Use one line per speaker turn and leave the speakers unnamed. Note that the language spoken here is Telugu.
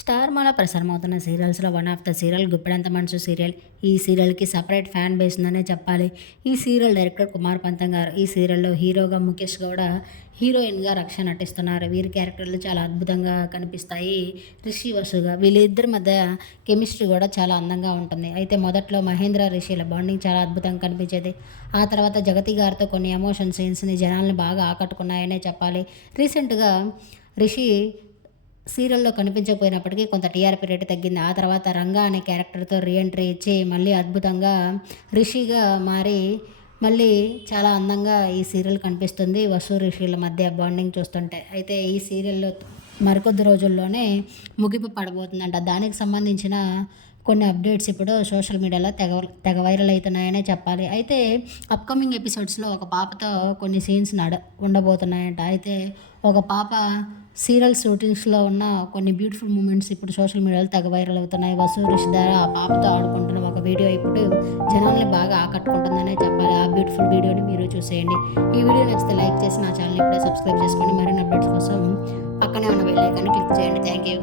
స్టార్ మాల ప్రసారమవుతున్న సీరియల్స్లో one of the serial Guppedantha Manasu serial. ఈ సీరియల్కి సపరేట్ ఫ్యాన్ బేస్ ఉందనే చెప్పాలి. ఈ సీరియల్ డైరెక్టర్ కుమార్ పంతం గారు ఈ సీరియల్లో హీరోగా ముఖేష్ గౌడ హీరోయిన్గా రక్ష నటిస్తున్నారు. వీరి క్యారెక్టర్లు చాలా అద్భుతంగా కనిపిస్తాయి. రిషి వసుగా వీళ్ళిద్దరి మధ్య కెమిస్ట్రీ కూడా చాలా అందంగా ఉంటుంది. అయితే మొదట్లో మహేంద్ర రిషిల బాండింగ్ చాలా అద్భుతంగా కనిపించేది. ఆ తర్వాత జగతి గారితో కొన్ని ఎమోషన్ సీన్స్ని జనాల్ని బాగా ఆకట్టుకున్నాయనే చెప్పాలి. రీసెంట్గా రిషి సీరియల్లో కనిపించకపోయినప్పటికీ కొంత టీఆర్పీ రేటు తగ్గింది. ఆ తర్వాత రంగా అనే క్యారెక్టర్తో రీఎంట్రీ ఇచ్చి మళ్ళీ అద్భుతంగా రిషిగా మారి మళ్ళీ చాలా అందంగా ఈ సీరియల్ కనిపిస్తుంది. వసు రిషిల మధ్య బాండింగ్ చూస్తుంటే. అయితే ఈ సీరియల్లో మరికొద్ది రోజుల్లోనే ముగింపు పడబోతుందంట. దానికి సంబంధించిన కొన్ని అప్డేట్స్ ఇప్పుడు సోషల్ మీడియాలో తెగ తెగ వైరల్ అవుతున్నాయనే చెప్పాలి. అయితే అప్కమింగ్ ఎపిసోడ్స్లో ఒక పాపతో కొన్ని సీన్స్ నడ ఉండబోతున్నాయంట. అయితే ఒక పాప సీరియల్ షూటింగ్స్లో ఉన్న కొన్ని బ్యూటిఫుల్ మూమెంట్స్ ఇప్పుడు సోషల్ మీడియాలో తెగ వైరల్ అవుతున్నాయి. వసు రిషి ద్వారా ఆ పాపతో ఆడుకుంటున్న ఒక వీడియో ఇప్పుడు జనాల్ని బాగా ఆకట్టుకుంటుందనే చెప్పాలి. ఆ బ్యూటిఫుల్ వీడియోని మీరు చూసేయండి. ఈ వీడియో నచ్చితే లైక్ చేసి నా ఛానల్ ఇప్పుడే సబ్స్క్రైబ్ చేసుకోండి మరిన్ని అప్డేట్స్ కోసం పక్కనే ఉన్న బెల్ ఐకాన్ని క్లిక్ చేయండి. Thank you